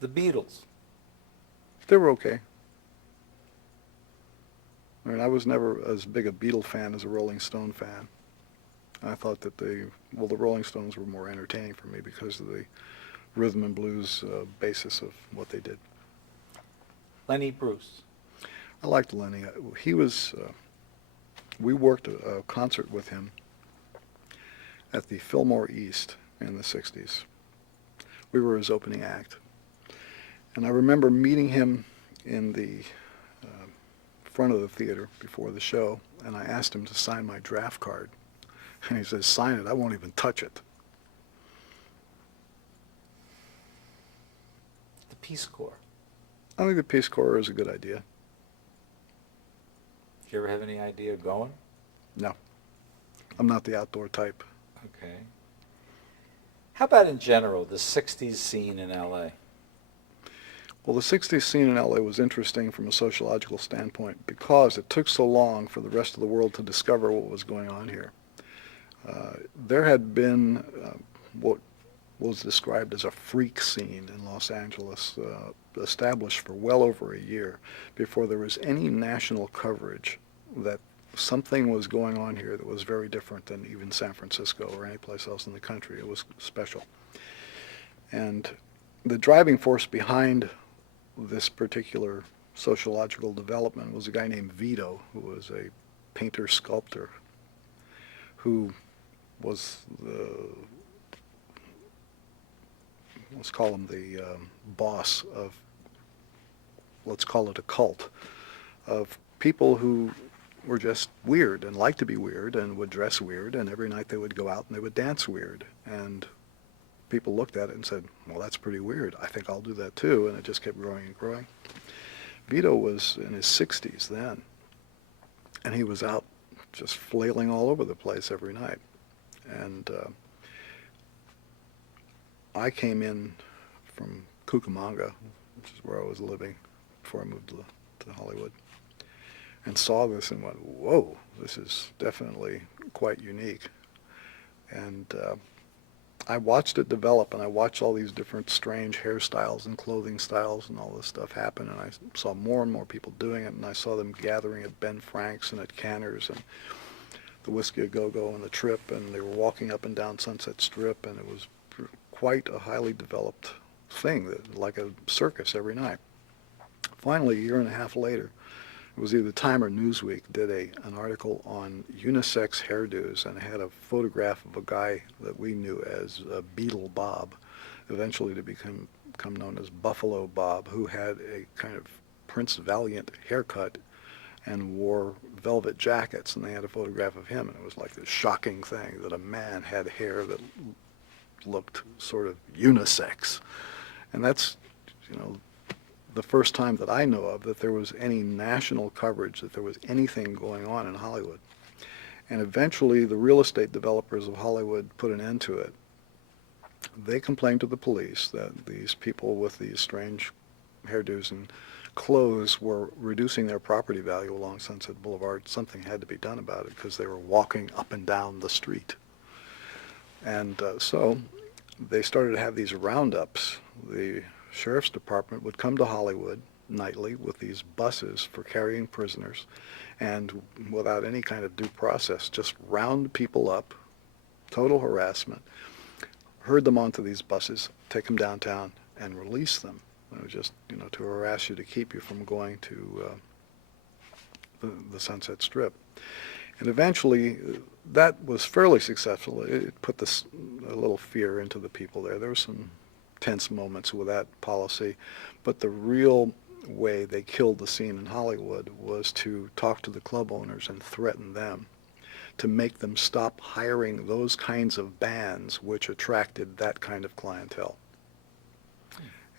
The Beatles. They were okay. I mean, I was never as big a Beatle fan as a Rolling Stone fan. I thought that the Rolling Stones were more entertaining for me because of the rhythm and blues basis of what they did. Lenny Bruce. I liked Lenny. He was, we worked a concert with him at the Fillmore East in the 60s. We were his opening act. And I remember meeting him in the front of the theater before the show, and I asked him to sign my draft card. And he says, "Sign it, I won't even touch it." The Peace Corps. I think the Peace Corps is a good idea. Did you ever have any idea of going? No, I'm not the outdoor type. Okay. How about in general, the 60s scene in LA? Well, the 60s scene in LA was interesting from a sociological standpoint because it took so long for the rest of the world to discover what was going on here. There had been what was described as a freak scene in Los Angeles established for well over a year before there was any national coverage that something was going on here that was very different than even San Francisco or any place else in the country. It was special. And the driving force behind this particular sociological development was a guy named Vito, who was a painter-sculptor who was the, let's call him the boss of, let's call it a cult, of people who were just weird and liked to be weird and would dress weird, and every night they would go out and they would dance weird. And people looked at it and said, well, that's pretty weird. I think I'll do that too. And it just kept growing and growing. Vito was in his 60s then, and he was out just flailing all over the place every night. And I came in from Cucamonga, which is where I was living before I moved to Hollywood, and saw this and went, whoa, this is definitely quite unique. And I watched it develop, and I watched all these different strange hairstyles and clothing styles and all this stuff happen, and I saw more and more people doing it, and I saw them gathering at Ben Frank's and at Canner's and the Whiskey A Go-Go and the Trip, and they were walking up and down Sunset Strip, and it was quite a highly developed thing, that, like a circus every night. Finally, a year and a half later, it was either Time or Newsweek did an article on unisex hairdos, and it had a photograph of a guy that we knew as Beetle Bob, eventually to become known as Buffalo Bob, who had a kind of Prince Valiant haircut and wore velvet jackets, and they had a photograph of him, and it was like this shocking thing that a man had hair that looked sort of unisex. And that's, the first time that I know of that there was any national coverage, that there was anything going on in Hollywood. And eventually the real estate developers of Hollywood put an end to it. They complained to the police that these people with these strange hairdos and clothes were reducing their property value along Sunset Boulevard. Something had to be done about it because they were walking up and down the street. And so they started to have these roundups. The sheriff's department would come to Hollywood nightly with these buses for carrying prisoners, and without any kind of due process, just round people up, total harassment, herd them onto these buses, take them downtown, and release them. It was just, to harass you, to keep you from going to the Sunset Strip. And eventually, that was fairly successful. It put a little fear into the people there. There were some tense moments with that policy, but the real way they killed the scene in Hollywood was to talk to the club owners and threaten them to make them stop hiring those kinds of bands which attracted that kind of clientele.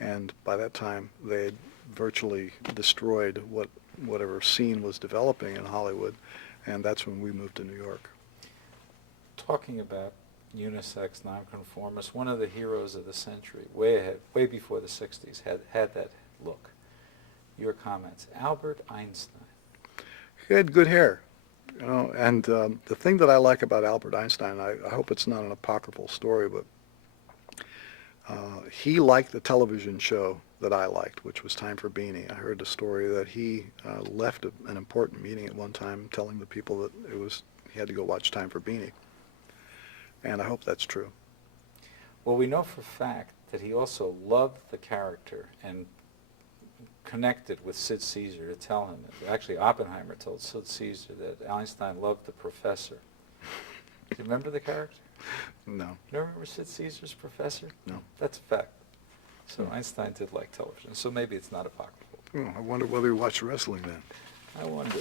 And by that time, they had virtually destroyed whatever scene was developing in Hollywood, and that's when we moved to New York. Talking about unisex nonconformists, one of the heroes of the century, way ahead, way before the 60s, had that look. Your comments. Albert Einstein. He had good hair, and the thing that I like about Albert Einstein, I hope it's not an apocryphal story, but He liked the television show that I liked, which was Time for Beanie. I heard a story that he left an important meeting at one time telling the people that he had to go watch Time for Beanie. And I hope that's true. Well, we know for a fact that he also loved the character and connected with Sid Caesar to tell him. Actually, Oppenheimer told Sid Caesar that Einstein loved the professor. Do you remember the character? No. You don't remember Sid Caesar's professor? No. That's a fact. So Einstein did like television, so maybe it's not apocryphal. Oh, I wonder whether he watched wrestling then. I wonder.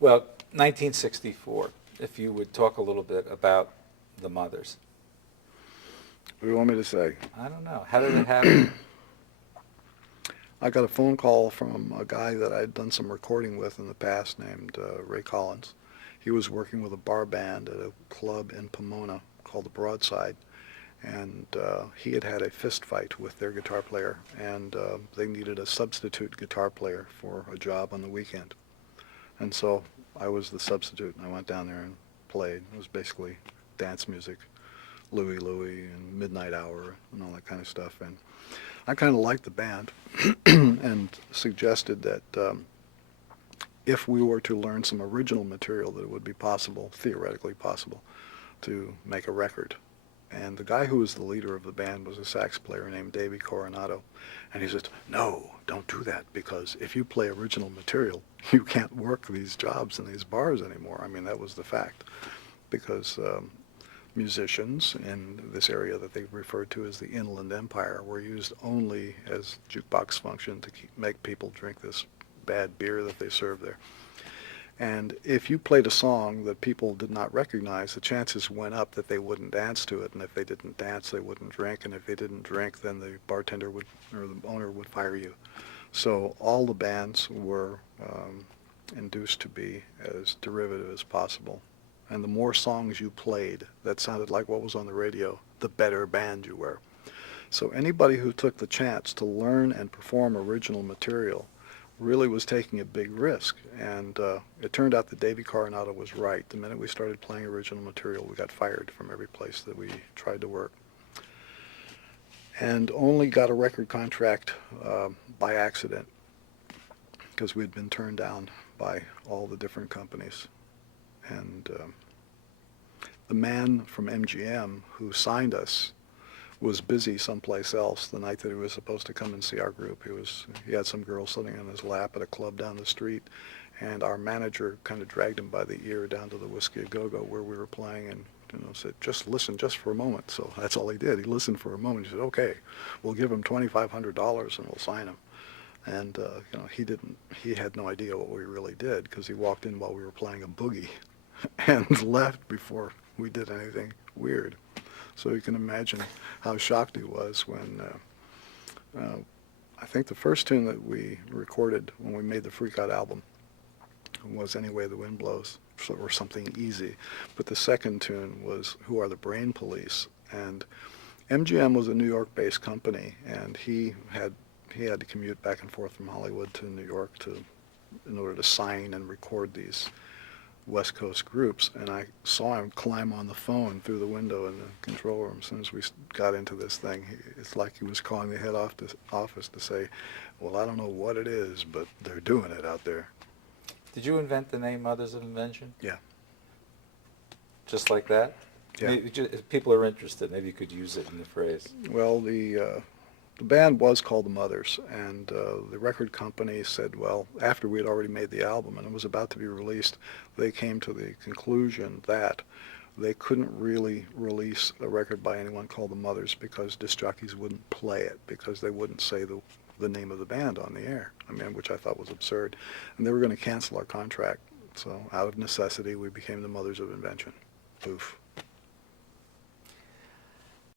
Well, 1964, if you would talk a little bit about the Mothers. What do you want me to say? I don't know. How did it happen? I got a phone call from a guy that I'd done some recording with in the past named Ray Collins. He was working with a bar band at a club in Pomona called the Broadside, and he had had a fist fight with their guitar player, and they needed a substitute guitar player for a job on the weekend. And so I was the substitute, and I went down there and played. It was basically dance music, Louie Louie and Midnight Hour and all that kind of stuff. And I kind of liked the band and suggested that if we were to learn some original material, that it would be possible, theoretically possible, to make a record. And the guy who was the leader of the band was a sax player named Davey Coronado. And he said, no, don't do that, because if you play original material, you can't work these jobs in these bars anymore. I mean, that was the fact, because musicians in this area that they referred to as the Inland Empire were used only as jukebox function to make people drink this bad beer that they served there. And if you played a song that people did not recognize, the chances went up that they wouldn't dance to it, and if they didn't dance, they wouldn't drink, and if they didn't drink, then the bartender would, or the owner would fire you. So all the bands were induced to be as derivative as possible. And the more songs you played that sounded like what was on the radio, the better band you were. So anybody who took the chance to learn and perform original material really was taking a big risk. And it turned out that Davey Coronado was right. The minute we started playing original material, we got fired from every place that we tried to work. And only got a record contract by accident, because we'd been turned down by all the different companies. And the man from MGM who signed us was busy someplace else the night that he was supposed to come and see our group. He had some girl sitting on his lap at a club down the street, and our manager kind of dragged him by the ear down to the Whiskey A Go-Go where we were playing, and said, just listen just for a moment. So that's all he did. He listened for a moment. He said, okay, we'll give him $2,500 and we'll sign him. And he had no idea what we really did, because he walked in while we were playing a boogie and left before we did anything weird. So you can imagine how shocked he was when I think the first tune that we recorded when we made the Freak Out album was Anyway the Wind Blows, or something easy. But the second tune was Who Are the Brain Police? And MGM was a New York-based company, and he had to commute back and forth from Hollywood to New York in order to sign and record these West Coast groups. And I saw him climb on the phone through the window in the control room as soon as we got into this thing. It's like he was calling the head office to say, well, I don't know what it is, but they're doing it out there. Did you invent the name Mothers of Invention? Yeah. Just like that? Yeah. Maybe, if people are interested, maybe you could use it in the phrase. Well, the band was called the Mothers, and the record company said, well, after we had already made the album and it was about to be released, they came to the conclusion that they couldn't really release a record by anyone called the Mothers because disc jockeys wouldn't play it, because they wouldn't say the name of the band on the air, which I thought was absurd. And they were going to cancel our contract. So out of necessity, we became the Mothers of Invention. Poof.